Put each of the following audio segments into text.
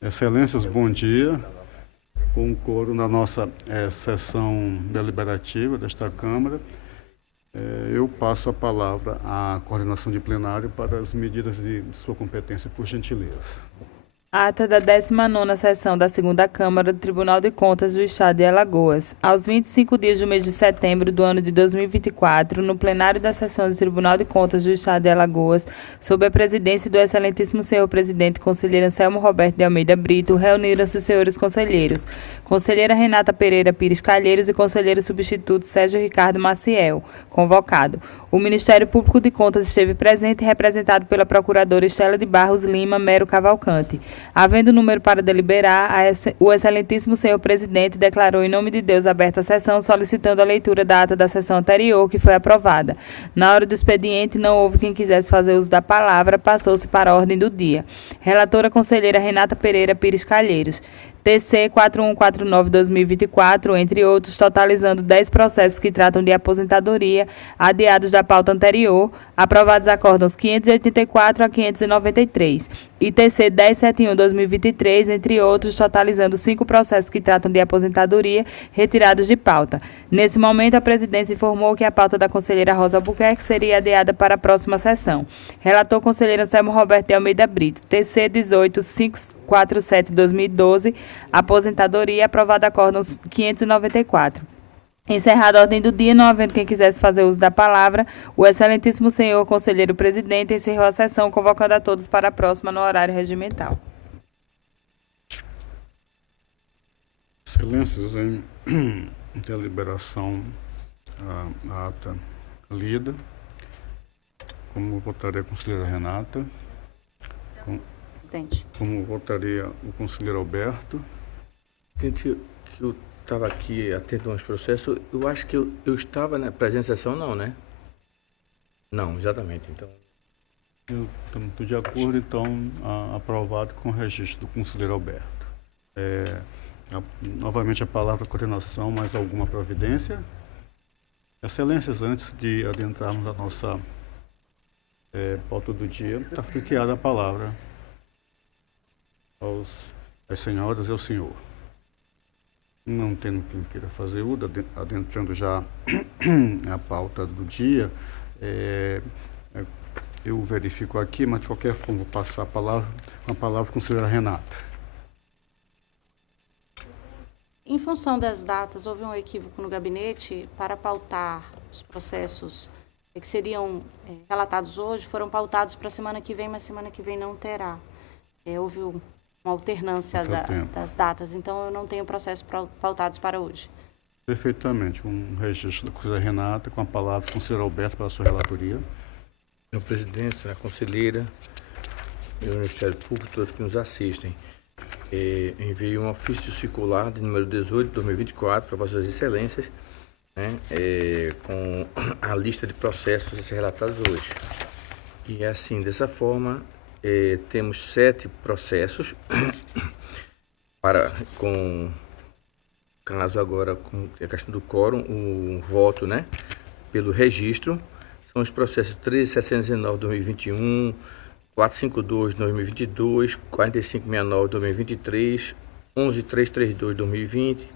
Excelências, bom dia. Concordo na nossa sessão deliberativa desta Câmara. Eu passo a palavra à coordenação de plenário para as medidas de sua competência, por gentileza. Ata da 19ª sessão da 2ª Câmara do Tribunal de Contas do Estado de Alagoas. Aos 25 dias do mês de setembro do ano de 2024, no plenário da sessão do Tribunal de Contas do Estado de Alagoas, sob a presidência do excelentíssimo senhor presidente conselheiro Anselmo Roberto de Almeida Brito, reuniram-se os senhores conselheiros, conselheira Renata Pereira Pires Calheiros e conselheiro substituto Sérgio Ricardo Maciel, convocado. O Ministério Público de Contas esteve presente e representado pela procuradora Estela de Barros Lima Mero Cavalcante. Havendo número para deliberar, o excelentíssimo senhor presidente declarou em nome de Deus aberta a sessão, solicitando a leitura da ata da sessão anterior, que foi aprovada. Na hora do expediente, não houve quem quisesse fazer uso da palavra, passou-se para a ordem do dia. Relatora conselheira Renata Pereira Pires Calheiros. TC 4149-2024, entre outros, totalizando 10 processos que tratam de aposentadoria, adiados da pauta anterior, aprovados acórdãos 584 a 593. E TC 1071-2023, entre outros, totalizando 5 processos que tratam de aposentadoria, retirados de pauta. Nesse momento, a presidência informou que a pauta da conselheira Rosa Albuquerque seria adiada para a próxima sessão. Relator conselheiro Anselmo Roberto de Almeida Brito. TC 18547-2012, aposentadoria, aprovado acórdão 594. Encerrada a ordem do dia, não havendo quem quisesse fazer uso da palavra, o excelentíssimo senhor conselheiro presidente encerrou a sessão, convocando a todos para a próxima no horário regimental. Excelências, em deliberação, a ata lida. Como votaria a conselheira Renata? Presidente. Como votaria o conselheiro Alberto? Que eu estava aqui atento aos processos, eu acho que eu estava na presente sessão, não, né? Não, exatamente, então. Estamos tudo de acordo, então, aprovado com o registro do conselheiro Alberto. Novamente a palavra coordenação, mais alguma providência? Excelências, antes de adentrarmos a nossa pauta do dia, está friqueada a palavra às senhoras e ao senhor. Não tendo quem queira fazer uso, adentrando já a pauta do dia, eu verifico aqui, mas de qualquer forma vou passar com a palavra à conselheira Renata. Em função das datas, houve um equívoco no gabinete para pautar os processos que seriam relatados hoje, foram pautados para a semana que vem, mas semana que vem não terá. Houve uma alternância das datas, então eu não tenho processos pautados para hoje. Perfeitamente. Um registro da conselheira Renata, com a palavra, conselheiro Alberto, para a sua relatoria. Senhor presidente, senhora conselheira, meu Ministério Público, todos que nos assistem. Enviei um ofício circular de número 18 de 2024 para vossas excelências, né, com a lista de processos a ser relatados hoje. E assim, dessa forma, temos 7 processos, com caso agora, com a questão do quórum, o voto, né, pelo registro, são os processos 13.719/2021, 452/2022, 4569/2023, 11.332/2020,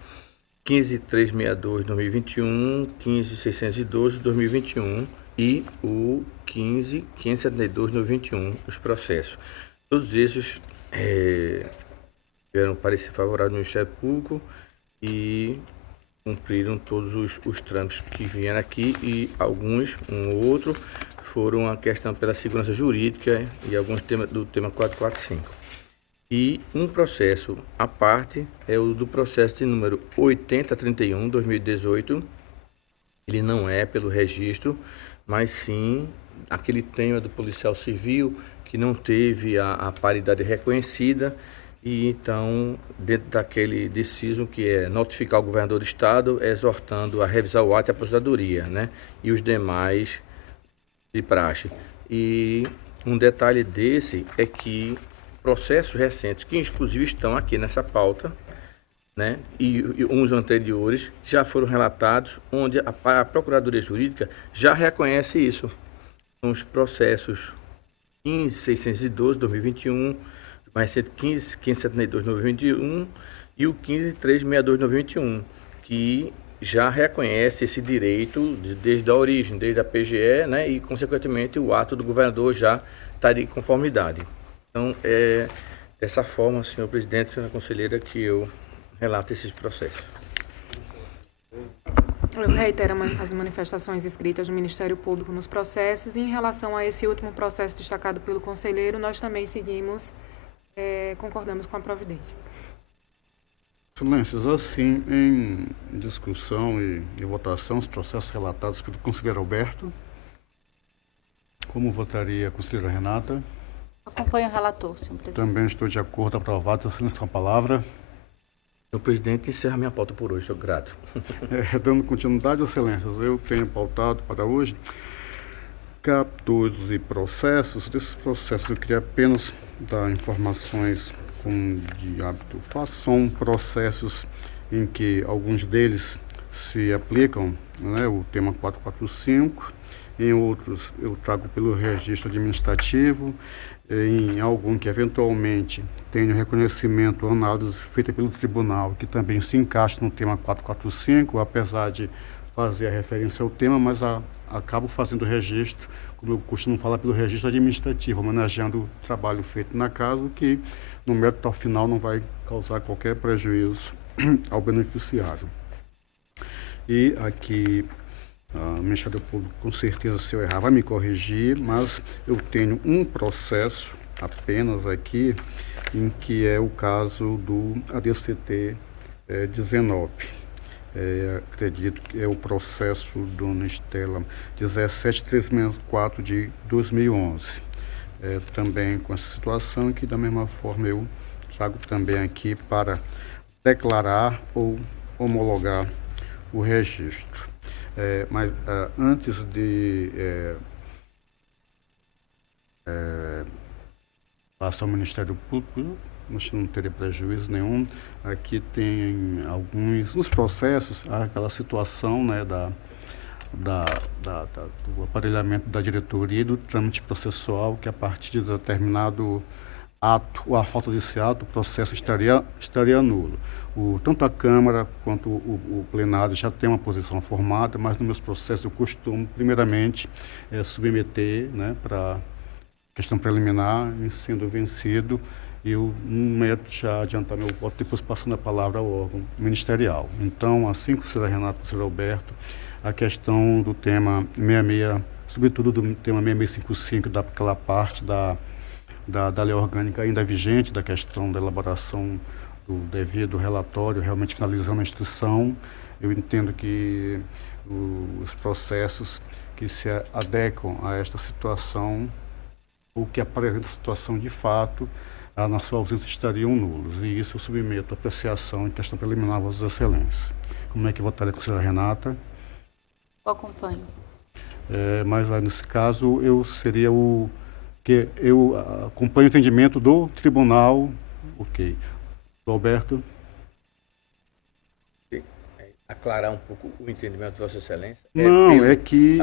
15.362/2021, 15.612/2021 e o 15.572/2021, os processos. Todos esses tiveram parecer favorável do Ministério Público e cumpriram todos os trâmites que vieram aqui, e alguns, um ou outro, foram a questão pela segurança jurídica e alguns do tema 445. E um processo à parte é o do processo de número 8031/2018. Ele não é pelo registro, mas sim aquele tema do policial civil que não teve a paridade reconhecida, e então, dentro daquele deciso que é notificar o governador do estado, exortando a revisar o ato de aposentadoria, né, e os demais de praxe. E um detalhe desse é que processos recentes, que inclusive estão aqui nessa pauta, né, e uns anteriores, já foram relatados, onde a Procuradoria Jurídica já reconhece isso. São os processos 15.612/2021, mais recente 1572/2021 e o 15.362/2021, que já reconhece esse direito desde a origem, desde a PGE, né, e, consequentemente, o ato do governador já estaria em conformidade. Então, é dessa forma, senhor presidente, senhora conselheira, que eu relato esses processos. Eu reitero as manifestações escritas do Ministério Público nos processos, e em relação a esse último processo destacado pelo conselheiro, nós também seguimos, concordamos com a providência. Excelências, assim, em discussão e votação, os processos relatados pelo conselheiro Alberto, como votaria a conselheira Renata? Acompanho o relator, senhor presidente. Também estou de acordo, aprovado. Excelência, com a palavra. Senhor presidente, encerra minha pauta por hoje, sou grato. Dando continuidade, excelências, eu tenho pautado para hoje 14 processos. Desses processos eu queria apenas dar informações como de hábito faço. São processos em que alguns deles se aplicam, né, o tema 445, em outros eu trago pelo registro administrativo, em algum que eventualmente tenha reconhecimento ou análise feita pelo tribunal, que também se encaixa no tema 445, apesar de fazer a referência ao tema, mas acabo fazendo registro, como eu costumo falar, pelo registro administrativo, homenageando o trabalho feito na casa, que no mérito ao final não vai causar qualquer prejuízo ao beneficiário. E aqui o Ministério Público, com certeza, se eu errar, vai me corrigir, mas eu tenho um processo apenas aqui, em que é o caso do ADCT 19. Acredito que é o processo Dona Estela 17364 de 2011. Também com essa situação, que da mesma forma eu trago também aqui para declarar ou homologar o registro. Mas antes de passar ao Ministério Público, acho que não teria prejuízo nenhum. Aqui tem alguns, nos processos, aquela situação, né, do aparelhamento da diretoria e do trâmite processual, que a partir de determinado ato, ou a falta desse ato, o processo estaria nulo. Tanto a Câmara quanto o plenário já tem uma posição formada, mas nos meus processos eu costumo, primeiramente, submeter, né, para questão preliminar, e sendo vencido, eu não meto já adiantar meu voto, depois passando a palavra ao órgão ministerial. Então, assim que o senhor Renato e o senhor Alberto, a questão do tema 66, sobretudo do tema 6655, daquela parte da lei orgânica ainda vigente, da questão da elaboração do devido relatório, realmente finalizando a instrução, eu entendo que os processos que se adequam a esta situação, ou que apresentam a situação de fato, na sua ausência estariam nulos. E isso eu submeto à apreciação em questão preliminar, Vossas Excelências. Como é que votaria com a senhora Renata? Eu acompanho. Mas nesse caso eu seria que eu acompanho o entendimento do tribunal. Ok. Alberto? Aclarar um pouco o entendimento de Vossa Excelência? Não, é que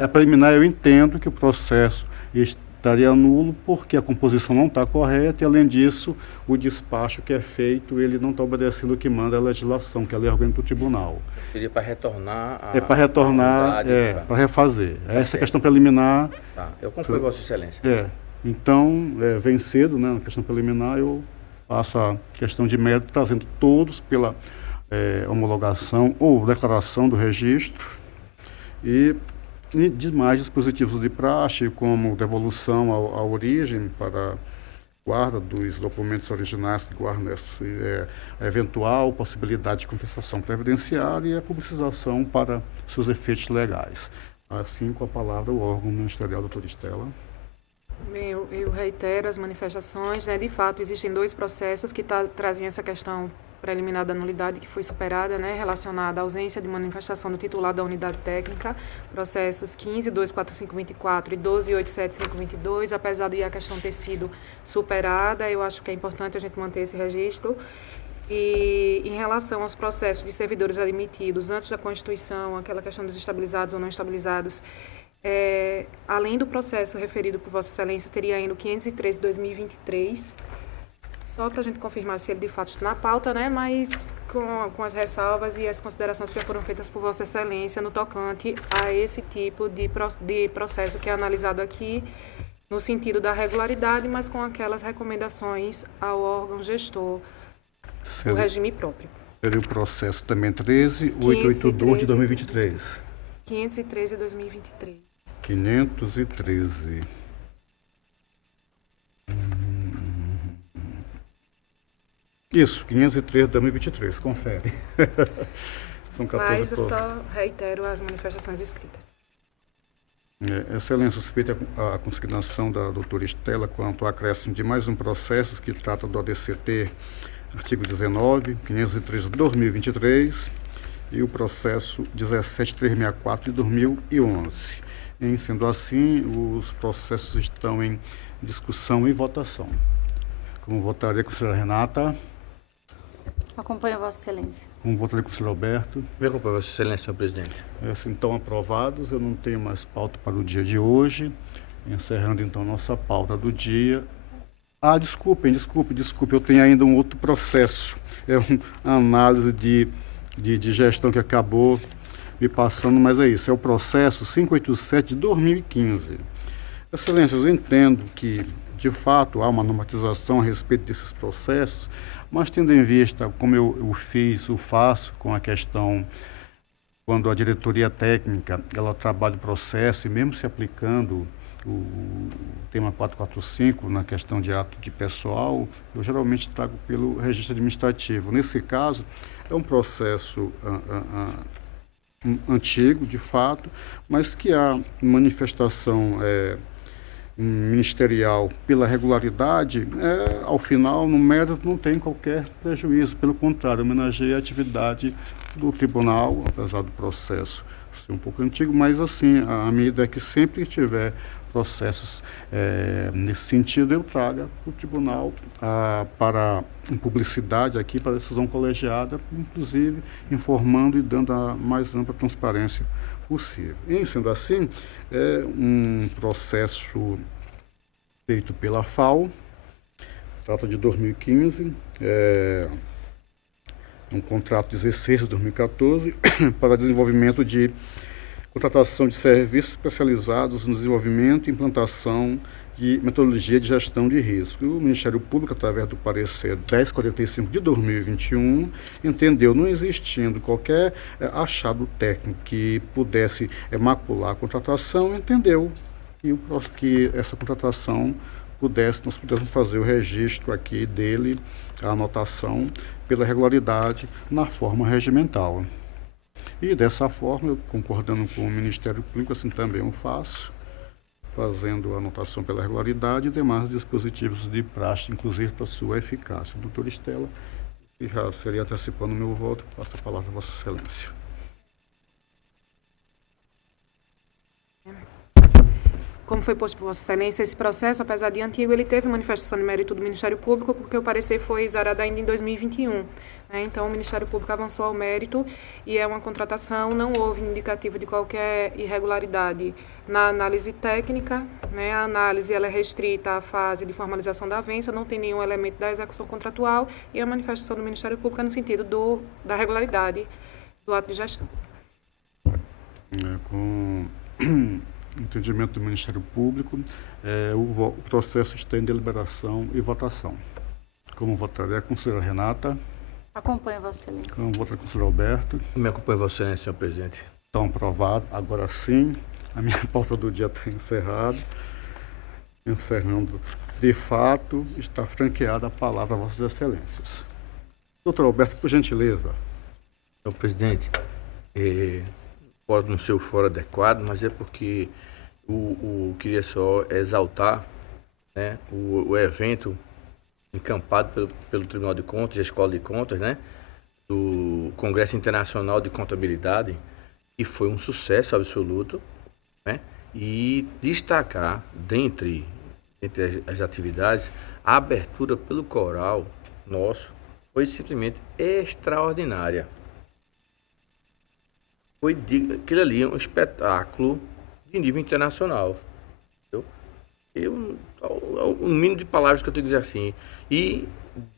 a preliminar eu entendo que o processo estaria nulo porque a composição não está correta e, além disso, o despacho que é feito, ele não está obedecendo o que manda a legislação, que é a lei orgânica do tribunal. Seria para retornar para retornar, para refazer. Essa é a questão preliminar. Tá, eu acompanho Vossa Excelência. Então, vencido, né, na questão preliminar, eu passo a questão de mérito, trazendo todos pela homologação ou declaração do registro e demais dispositivos de praxe, como devolução à origem para guarda dos documentos originais que guardam a eventual possibilidade de compensação previdenciária e a publicização para seus efeitos legais. Assim, com a palavra, o órgão ministerial, doutora Estela. Bem, eu reitero as manifestações, né? De fato, existem dois processos que trazem essa questão preliminar da nulidade que foi superada, né, relacionada à ausência de manifestação do titular da unidade técnica, processos 15.24524 e 12.87522, apesar de a questão ter sido superada, eu acho que é importante a gente manter esse registro. E em relação aos processos de servidores admitidos antes da Constituição, aquela questão dos estabilizados ou não estabilizados, Além do processo referido por Vossa Excelência, teria ainda o 513 de 2023, só para a gente confirmar se ele de fato está na pauta, né? Mas com as ressalvas e as considerações que já foram feitas por Vossa Excelência no tocante a esse tipo de processo que é analisado aqui, no sentido da regularidade, mas com aquelas recomendações ao órgão gestor do regime próprio. Seria o processo também 13.882 de 2023. 513 de 2023. 513. Isso, 503 de 2023, confere. São 14 Mas eu só reitero as manifestações escritas. Excelência, suspeita a consignação da doutora Estela quanto ao acréscimo de mais um processo que trata do ADCT, artigo 19, 503 de 2023, e o processo 17364 de 2011. Em sendo assim, os processos estão em discussão e votação. Como votaria a conselheira Renata? Acompanho Vossa Excelência. Como votaria a conselheiro Alberto? Me acompanha, Vossa Excelência, senhor presidente. Então, aprovados. Eu não tenho mais pauta para o dia de hoje. Encerrando, então, nossa pauta do dia. Desculpe. Eu tenho ainda um outro processo. É uma análise de gestão que acabou me passando, mas é isso. É o processo 587 de 2015. Excelências, eu entendo que, de fato, há uma normatização a respeito desses processos, mas tendo em vista como eu faço com a questão, quando a diretoria técnica, ela trabalha o processo, e mesmo se aplicando o tema 445 na questão de ato de pessoal, eu geralmente trago pelo registro administrativo. Nesse caso, é um processo antigo, de fato, mas que há manifestação ministerial pela regularidade, ao final, no mérito, não tem qualquer prejuízo. Pelo contrário, homenageia a atividade do tribunal, apesar do processo ser um pouco antigo, mas assim, a minha ideia é que sempre que tiver processos nesse sentido, eu traga para o tribunal para publicidade aqui, para a decisão colegiada, inclusive informando e dando a mais ampla transparência possível. E, sendo assim, é um processo feito pela FAO, trata de 2015, um contrato 16 de 2014, para desenvolvimento de contratação de serviços especializados no desenvolvimento e implantação de metodologia de gestão de risco. O Ministério Público, através do parecer 1045 de 2021, entendeu, não existindo qualquer achado técnico que pudesse macular a contratação, entendeu que essa contratação nós pudéssemos fazer o registro aqui dele, a anotação, pela regularidade na forma regimental. E dessa forma, eu concordando com o Ministério Público, assim também eu faço, fazendo a anotação pela regularidade e demais dispositivos de praxe, inclusive para sua eficácia. Doutora Estela, e já seria antecipando o meu voto, passo a palavra a Vossa Excelência. Como foi posto por Vossa Excelência, esse processo, apesar de antigo, ele teve manifestação de mérito do Ministério Público, porque o parecer foi exarado ainda em 2021. Então, o Ministério Público avançou ao mérito e é uma contratação, não houve indicativo de qualquer irregularidade na análise técnica. A análise ela é restrita à fase de formalização da avença, não tem nenhum elemento da execução contratual e a manifestação do Ministério Público é no sentido da regularidade do ato de gestão. Com entendimento do Ministério Público, o processo está em deliberação e votação. Como votaria a conselheira Renata? Acompanho Vossa Excelência. Como votaria a conselheira Alberto? Me acompanha, Vossa Excelência, senhor presidente. Então, aprovado. Agora sim, a minha pauta do dia está encerrada. Encerrando, de fato, está franqueada a palavra a Vossas Excelências. Doutor Alberto, por gentileza. Senhor presidente, pode não ser o foro adequado, mas é porque queria só exaltar, né, o evento encampado pelo Tribunal de Contas, a Escola de Contas, né, do Congresso Internacional de Contabilidade, que foi um sucesso absoluto, né, e destacar, dentre as atividades, a abertura pelo coral nosso foi simplesmente extraordinária. Aquilo ali é um espetáculo de nível internacional. O mínimo de palavras que eu tenho que dizer assim. E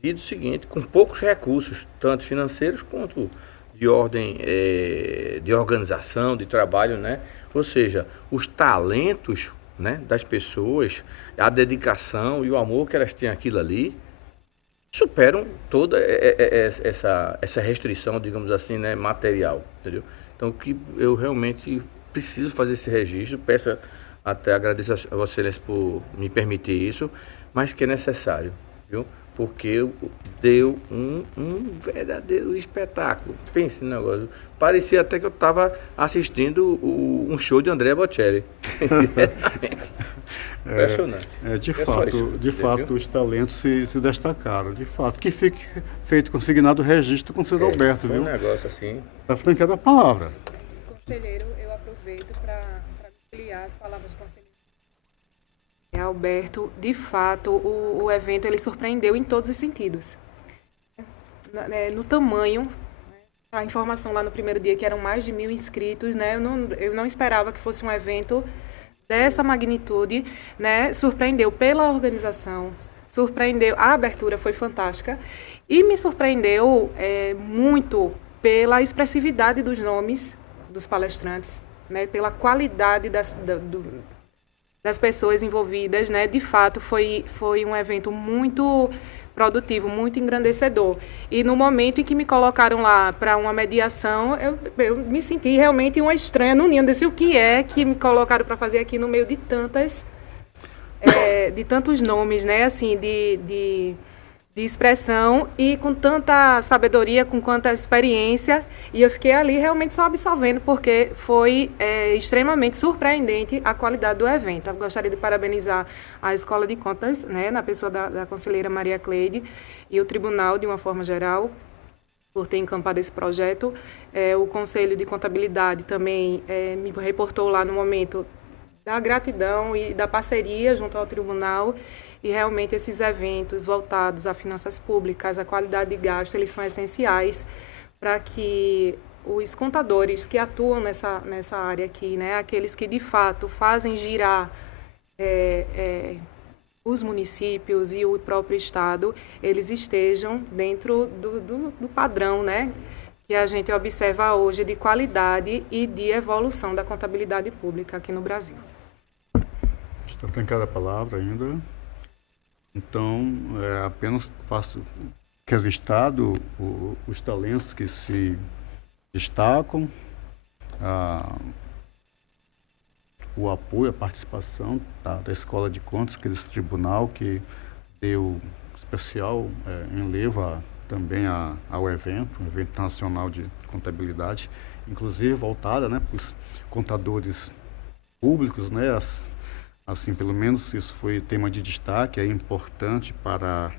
digo o seguinte, com poucos recursos, tanto financeiros quanto de ordem de organização, de trabalho, né? Ou seja, os talentos, né, das pessoas, a dedicação e o amor que elas têm àquilo ali, superam toda essa restrição, digamos assim, né, material, entendeu? Então, que eu realmente preciso fazer esse registro, peço até agradeço a Vossa Excelência por me permitir isso, mas que é necessário, viu? Porque deu um verdadeiro espetáculo. Pense no negócio. Parecia até que eu estava assistindo um show de Andrea Bocelli. Impressionante. De fato, os talentos se destacaram. De fato, que fique feito consignado o registro com o Conselheiro Alberto, viu? Um negócio assim. Está franqueada a palavra. Conselheiro, eu aproveito para ampliar as palavras do conselheiro. Alberto, de fato, o evento ele surpreendeu em todos os sentidos. No tamanho, a informação lá no primeiro dia que eram mais de 1.000 inscritos, né? Eu não esperava que fosse um evento dessa magnitude, né? Surpreendeu pela organização, surpreendeu, a abertura foi fantástica e me surpreendeu muito pela expressividade dos nomes dos palestrantes, né? Pela qualidade das pessoas envolvidas, né? De fato, foi um evento muito produtivo, muito engrandecedor. E no momento em que me colocaram lá para uma mediação, eu me senti realmente uma estranha no ninho. Eu disse, o que é que me colocaram para fazer aqui no meio de tantos nomes, né? Assim, de expressão e com tanta sabedoria, com tanta experiência, e eu fiquei ali realmente só absorvendo, porque foi extremamente surpreendente a qualidade do evento. Eu gostaria de parabenizar a Escola de Contas, né, na pessoa da conselheira Maria Cleide, e o Tribunal, de uma forma geral, por ter encampado esse projeto. O Conselho de Contabilidade também me reportou lá no momento da gratidão e da parceria junto ao Tribunal. E realmente esses eventos voltados a finanças públicas, a qualidade de gasto, eles são essenciais para que os contadores que atuam nessa área aqui, né, aqueles que de fato fazem girar os municípios e o próprio Estado, eles estejam dentro do padrão, né, que a gente observa hoje de qualidade e de evolução da contabilidade pública aqui no Brasil. Está trancada a palavra ainda. Então, apenas faço registrado os talentos que se destacam, o apoio, a participação da Escola de Contas, desse tribunal que deu especial enlevo também ao evento, um evento nacional de contabilidade, inclusive voltada, né, para os contadores públicos, né, assim, pelo menos isso foi tema de destaque, é importante para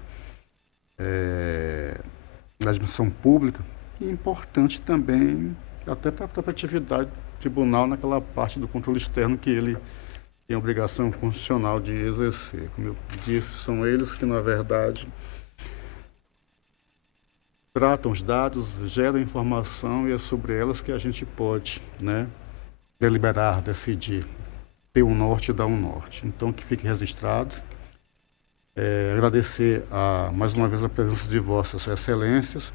a administração pública e importante também até para a atividade do tribunal naquela parte do controle externo que ele tem a obrigação constitucional de exercer. Como eu disse, são eles que, na verdade, tratam os dados, geram informação e é sobre elas que a gente pode, né, deliberar, decidir, ter um norte e dar um norte. Então, que fique registrado. Agradecer mais uma vez a presença de Vossas Excelências,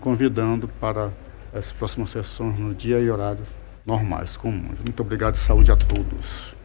convidando para as próximas sessões no dia e horários normais, comuns. Muito obrigado e saúde a todos.